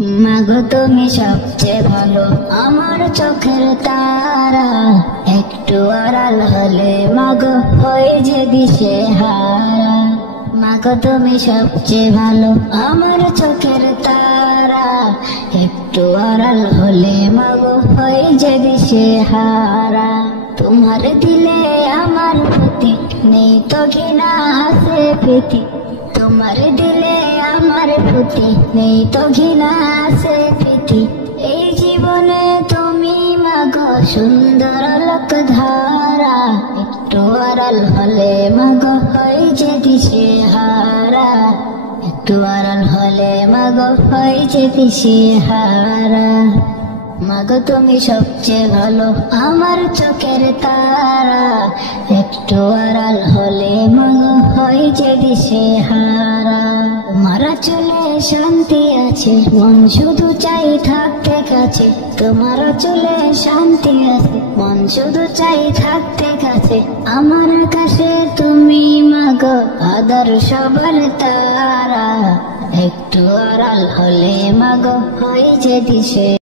মাগো তুমি সবচেয়ে ভালো, আমার চোখের তারা। একটু আড়াল হলে মাগো হয়ে যে দিশেহারা। মাগো তুমি সবচেয়ে ভালো, আমার চোখের তারা। একটু আড়াল হলে মাগো হয়ে যে দিশেহারা। তোমার দিলে আমার প্রতি নেই তো ঘৃণা, আছে প্রীতি। তোমার দিলে আমার প্রতি নেই তো ঘৃণা, আছে প্রীতি। এই জীবনে তুমি মাগো সুন্দর লোকধারা। একটু আড়াল হলে মাগো হয়ে যে দিশেহারা। একটু আড়াল হলে মাগো হয়ে যে দিশেহারা। মাগো তুমি সবচেয়ে ভালো, আমার চোখের তারা। একটু আড়াল হলে মাগো হয়ে যে দিশেহারা। তোমার চলে শান্তি আছে, মন শুধু চাই থাকতে কাছে। তোমার চলে শান্তি আছে, মন শুধু চাই থাকতে কাছে। আমার কাছে তুমি মাগো আদর সবার তারা। একটু আড়াল হলে মাগো হয়ে যে দিশে